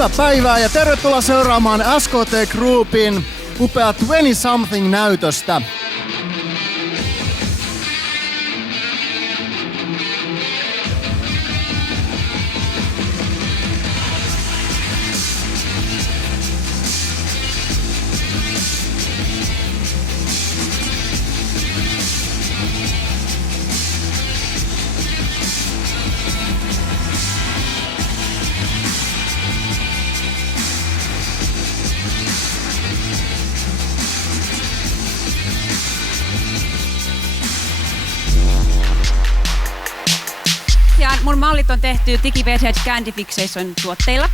hyvää päivää ja tervetuloa seuraamaan SKT Groupin upea 20-something-näytöstä. Ja mun mallit on tehty DigiVedhead Candy Fixation tuotteilla.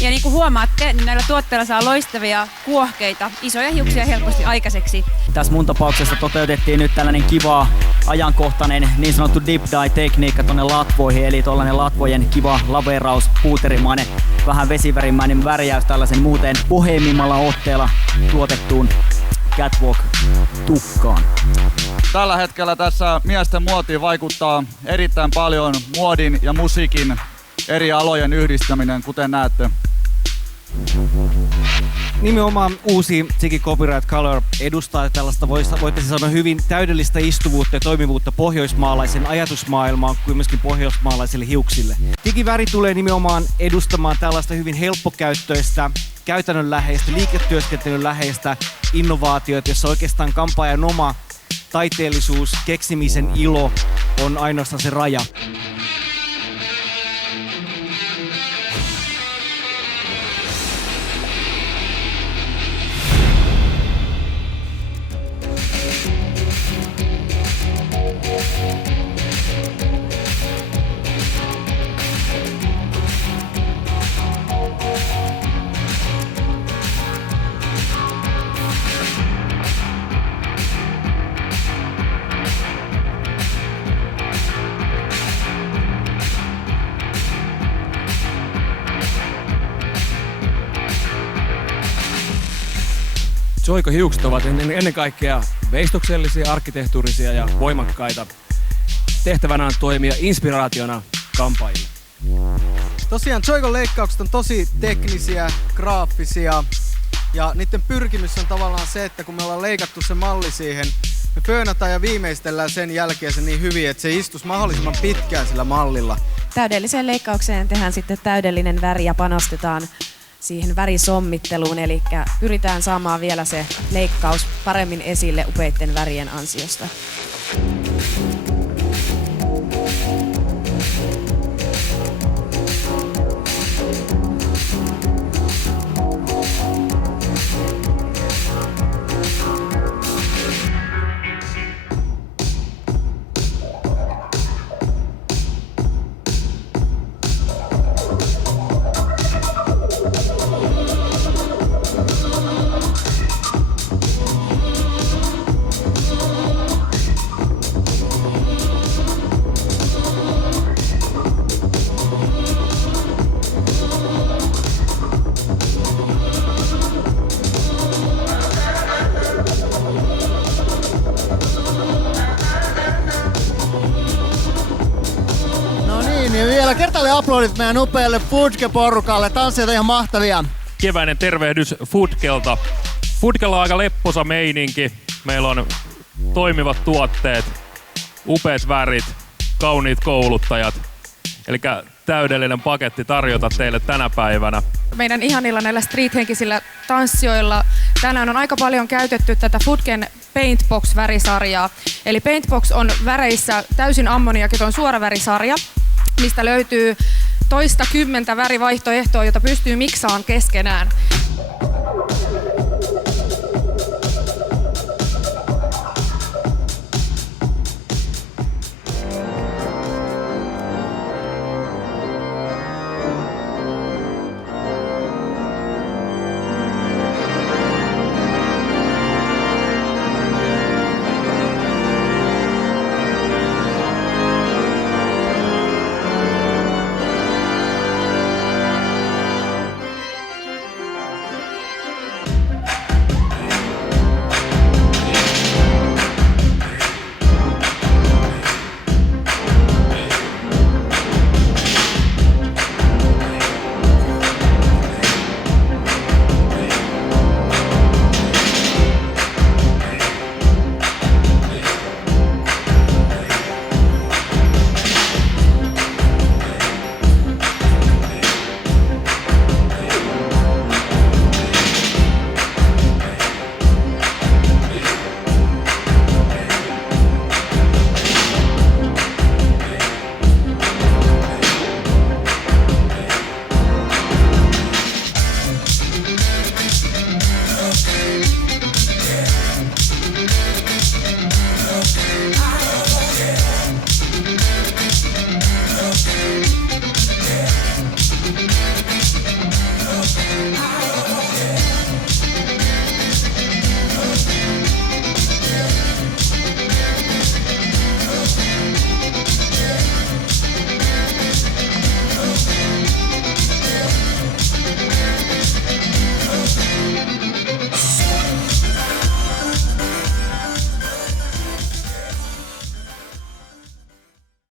Ja niin kuin huomaatte, niin näillä tuotteilla saa loistavia kuohkeita, isoja hiuksia helposti aikaiseksi. Tässä mun tapauksessa toteutettiin nyt tällainen kiva ajankohtainen niin sanottu deep dye-tekniikka tonne latvoihin, eli tollainen latvojen kiva laveraus, puuterimainen, vähän vesivärimäinen värjäys tällaisen muuten boheemimmalla otteella tuotettuun catwalk-tukkaan. Tällä hetkellä tässä miesten muotiin vaikuttaa erittäin paljon muodin ja musiikin eri alojen yhdistäminen, kuten näette. Nimenomaan uusi Ziggy Copyright Color edustaa tällaista, voitaisiin sanoa, hyvin täydellistä istuvuutta ja toimivuutta pohjoismaalaisen ajatusmaailmaan kuin myöskin pohjoismaalaisille hiuksille. Digiväri tulee nimenomaan edustamaan tällaista hyvin helppokäyttöistä, käytännönläheistä, liiketyöskentelynläheistä innovaatioita, jossa oikeastaan kampaajan oma taiteellisuus, keksimisen ilo on ainoastaan se raja. Zoiko-hiukset ovat ennen kaikkea veistoksellisia, arkkitehtuurisia ja voimakkaita. Tehtävänä on toimia inspiraationa kampaajille. Tosiaan Zoikon leikkaukset on tosi teknisiä, graafisia ja niiden pyrkimys on tavallaan se, että kun me ollaan leikattu se malli siihen, me föönataan ja viimeistellään sen jälkeen se niin hyvin, että se istuisi mahdollisimman pitkään sillä mallilla. Täydelliseen leikkaukseen tehdään sitten täydellinen väri ja panostetaan siihen värisommitteluun, eli pyritään saamaan vielä se leikkaus paremmin esille upeitten värien ansiosta. Niin vielä kertaalleen aplodit meidän upealle Foodke-porukalle. Tanssijat ihan mahtavia. Keväinen tervehdys Foodkelta. Foodkella on aika lepposa meininki. Meillä on toimivat tuotteet, upeat värit, kauniit kouluttajat. Eli täydellinen paketti tarjota teille tänä päivänä. Meidän ihanilla näillä street-henkisillä tanssijoilla tänään on aika paljon käytetty tätä Foodken Paintbox-värisarjaa. Eli Paintbox on väreissä täysin ammoniakiton suoravärisarja, mistä löytyy toista 10 värivaihtoehtoa, jota pystyy miksaamaan keskenään.